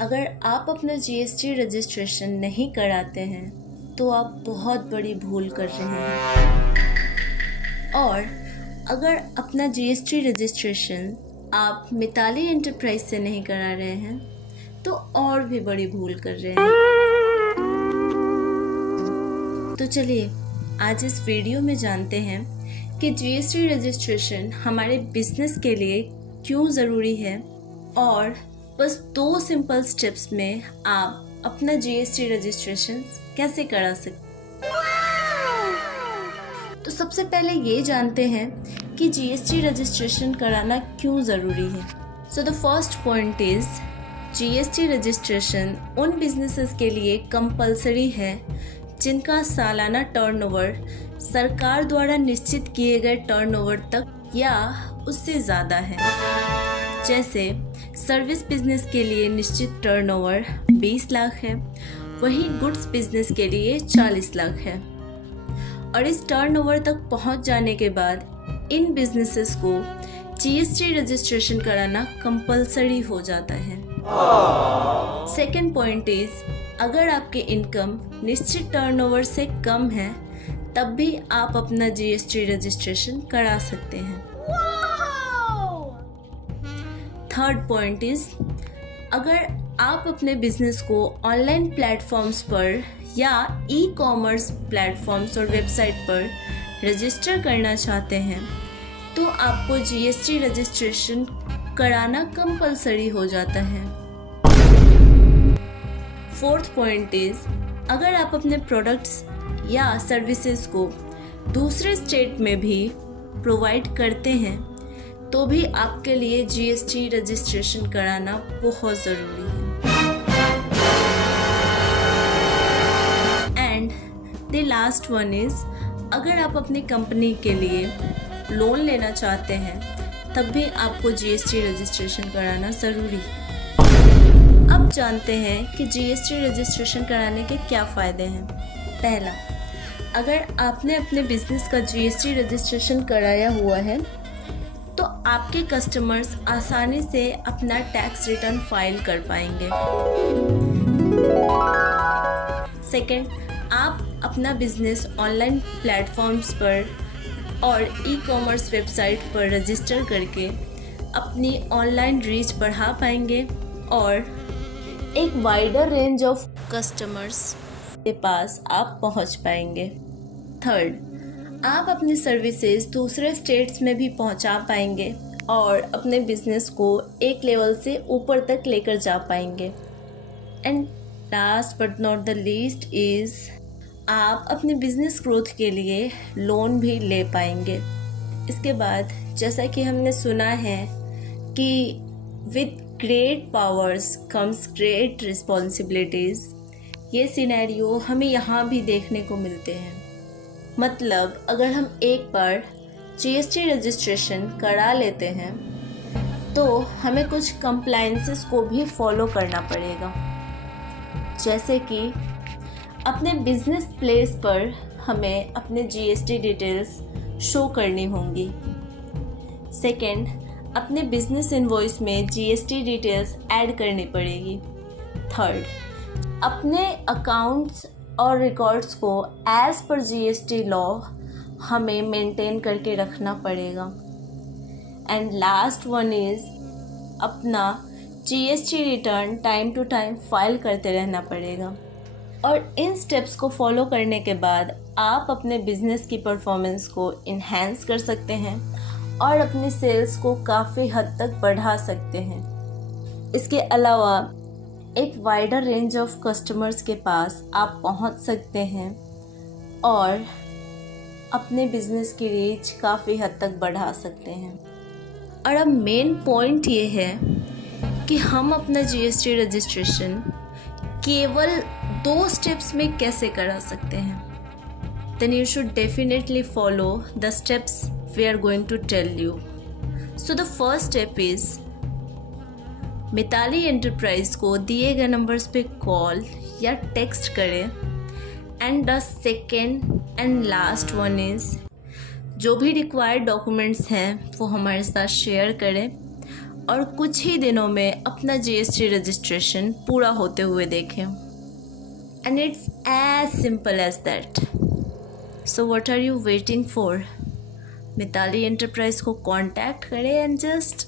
अगर आप अपना जीएसटी रजिस्ट्रेशन नहीं कराते हैं तो आप बहुत बड़ी भूल कर रहे हैं। और अगर अपना जीएसटी रजिस्ट्रेशन आप मिताली एंटरप्राइज से नहीं करा रहे हैं तो और भी बड़ी भूल कर रहे हैं। तो चलिए आज इस वीडियो में जानते हैं कि जीएसटी रजिस्ट्रेशन हमारे बिजनेस के लिए क्यों ज़रूरी है और बस 2 सिंपल स्टेप्स में आप अपना जीएसटी रजिस्ट्रेशन कैसे करा सकते। तो सबसे पहले ये जानते हैं कि जीएसटी रजिस्ट्रेशन कराना क्यों ज़रूरी है। सो the first point is GST registration उन बिजनेसेस के लिए कंपलसरी है जिनका सालाना टर्नओवर सरकार द्वारा निश्चित किए गए टर्नओवर तक या उससे ज़्यादा है। जैसे सर्विस बिजनेस के लिए निश्चित टर्नओवर 20 लाख है, वहीं गुड्स बिजनेस के लिए 40 लाख है। और इस टर्नओवर तक पहुंच जाने के बाद इन बिजनेसेस को जीएसटी रजिस्ट्रेशन कराना कंपलसरी हो जाता है। सेकेंड पॉइंट इज अगर आपकी इनकम निश्चित टर्नओवर से कम है तब भी आप अपना जीएसटी रजिस्ट्रेशन करा सकते हैं। थर्ड पॉइंट इज अगर आप अपने बिजनेस को ऑनलाइन प्लेटफॉर्म्स पर या ई कॉमर्स प्लेटफॉर्म्स और वेबसाइट पर रजिस्टर करना चाहते हैं तो आपको जीएसटी रजिस्ट्रेशन कराना कंपलसरी हो जाता है। फोर्थ पॉइंट इज अगर आप अपने प्रोडक्ट्स या सर्विसेज को दूसरे स्टेट में भी प्रोवाइड करते हैं तो भी आपके लिए जीएसटी रजिस्ट्रेशन कराना बहुत ज़रूरी है। And the last one is अगर आप अपनी कंपनी के लिए लोन लेना चाहते हैं तब भी आपको जीएसटी रजिस्ट्रेशन कराना ज़रूरी है। अब जानते हैं कि जीएसटी रजिस्ट्रेशन कराने के क्या फ़ायदे हैं। पहला, अगर आपने अपने बिजनेस का जीएसटी रजिस्ट्रेशन कराया हुआ है तो आपके कस्टमर्स आसानी से अपना टैक्स रिटर्न फाइल कर पाएंगे। सेकंड, आप अपना बिजनेस ऑनलाइन प्लेटफॉर्म्स पर और ई कॉमर्स वेबसाइट पर रजिस्टर करके अपनी ऑनलाइन रीच बढ़ा पाएंगे और एक वाइडर रेंज ऑफ कस्टमर्स के पास आप पहुंच पाएंगे। थर्ड, आप अपनी सर्विसेज दूसरे स्टेट्स में भी पहुंचा पाएंगे और अपने बिजनेस को एक लेवल से ऊपर तक लेकर जा पाएंगे। And last but not the least is आप अपने बिजनेस ग्रोथ के लिए लोन भी ले पाएंगे। इसके बाद जैसा कि हमने सुना है कि with great powers comes great responsibilities, ये सिनेरियो हमें यहाँ भी देखने को मिलते हैं। मतलब अगर हम एक बार जीएसटी रजिस्ट्रेशन करा लेते हैं तो हमें कुछ कंप्लायंसेस को भी फॉलो करना पड़ेगा। जैसे कि अपने बिजनेस प्लेस पर हमें अपने जीएसटी डिटेल्स शो करनी होंगी। सेकंड, अपने बिजनेस इनवॉइस में जीएसटी डिटेल्स ऐड करनी पड़ेगी। थर्ड, अपने अकाउंट्स और रिकॉर्ड्स को एज़ पर जीएसटी लॉ हमें मेंटेन करके रखना पड़ेगा। एंड लास्ट वन इज़ अपना GST return time to time file करते रहना पड़ेगा। और इन स्टेप्स को फॉलो करने के बाद आप अपने बिजनेस की परफॉर्मेंस को इन्हेंस कर सकते हैं और अपनी सेल्स को काफ़ी हद तक बढ़ा सकते हैं। इसके अलावा एक वाइडर रेंज ऑफ कस्टमर्स के पास आप पहुंच सकते हैं और अपने बिजनेस की रीच काफ़ी हद तक बढ़ा सकते हैं। और अब मेन पॉइंट ये है कि हम अपना जीएसटी रजिस्ट्रेशन केवल 2 स्टेप्स में कैसे करा सकते हैं। Then you should definitely follow the steps we are going to tell you. So the first step is Mitali enterprise को दिए गए नंबर्स पे कॉल या टेक्स्ट करें। And the second and last one is जो भी रिक्वायर्ड डॉक्यूमेंट्स हैं वो हमारे साथ शेयर करें और कुछ ही दिनों में अपना GST रजिस्ट्रेशन पूरा होते हुए देखें। And it's as simple as that. So what are you waiting for? Mitali enterprise को कांटेक्ट करें एंड जस्ट